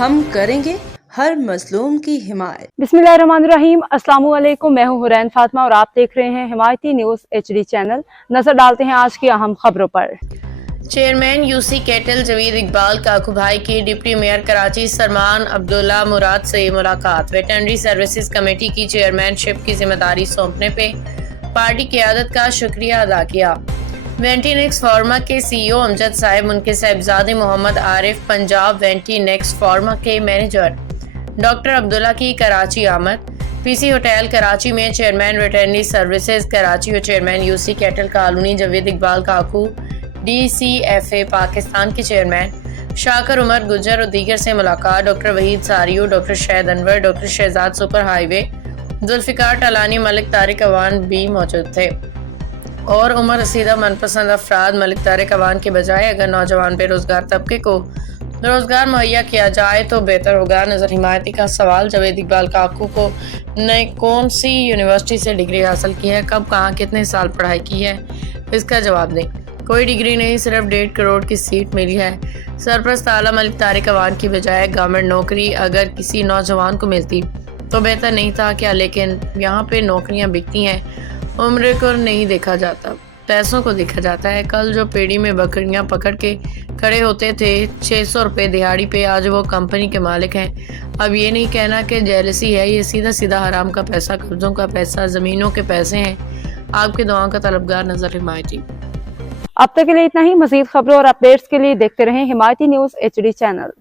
ہم کریں گے ہر مظلوم کی حمایت۔ بسم اللہ الرحمن الرحیم، السلام علیکم، میں ہوں حرین فاطمہ اور آپ دیکھ رہے ہیں حمایتی نیوز HD چینل۔ نظر ڈالتے ہیں آج کی اہم خبروں پر۔ چیئرمین UC کیٹل جاوید اقبال کاکو بھائی کی ڈپٹی میئر کراچی سلمان عبداللہ مراد سے ملاقات۔ ویٹرنری سروسز کمیٹی کی چیئرمین شپ کی ذمہ داری سونپنے پہ پارٹی قیادت کا شکریہ ادا کیا۔ وینٹی نیکس فارما کے CEO امجد صاحب، ان کے صاحبزادے محمد عارف، پنجاب وینٹی نیکس فارما کے مینیجر ڈاکٹر عبداللہ کی کراچی آمد۔ PC ہوٹل کراچی میں چیئرمین ویٹرنری سروسز کراچی اور chairman UC cattle colony Javed Iqbal Kaku, DCFA Pakistan کے چیئرمین شاکر عمر گجر اور دیگر سے ملاقات۔ Doctor Waheed Sario, doctor Shahid Anwar, doctor Shahzad super highway وے، ذوالفقار ٹالانی، ملک طارق اوان بھی موجود تھے اور عمر رسیدہ من پسند افراد۔ ملک طارق اوان کے بجائے اگر نوجوان بے روزگار طبقے کو روزگار مہیا کیا جائے تو بہتر ہوگا۔ نظر حمایتی کا سوال، جاوید اقبال کاکو کو نے کون سی یونیورسٹی سے ڈگری حاصل کی ہے، کب کہاں کتنے سال پڑھائی کی ہے، اس کا جواب دیں۔ کوئی ڈگری نہیں، صرف 1.5 کروڑ کی سیٹ ملی ہے۔ سرپرست اعلیٰ ملک طارق اوان کی بجائے گورنمنٹ نوکری اگر کسی نوجوان کو ملتی تو بہتر نہیں تھا کیا؟ لیکن یہاں پہ نوکریاں بکتی ہیں، عمر کو نہیں دیکھا جاتا، پیسوں کو دیکھا جاتا ہے۔ کل جو پیڑی میں بکریاں پکڑ کے کھڑے ہوتے تھے 600 روپے دہاڑی پہ، آج وہ کمپنی کے مالک ہیں۔ اب یہ نہیں کہنا کہ جیلسی ہے، یہ سیدھا سیدھا حرام کا پیسہ، قبضوں کا پیسہ، زمینوں کے پیسے ہیں۔ آپ کی دعاؤں کا طلبگار، نظر حمایتی۔ اب تک کے لیے اتنا ہی۔ مزید خبروں اور اپڈیٹس کے لیے دیکھتے رہیں حمایتی نیوز HD چینل۔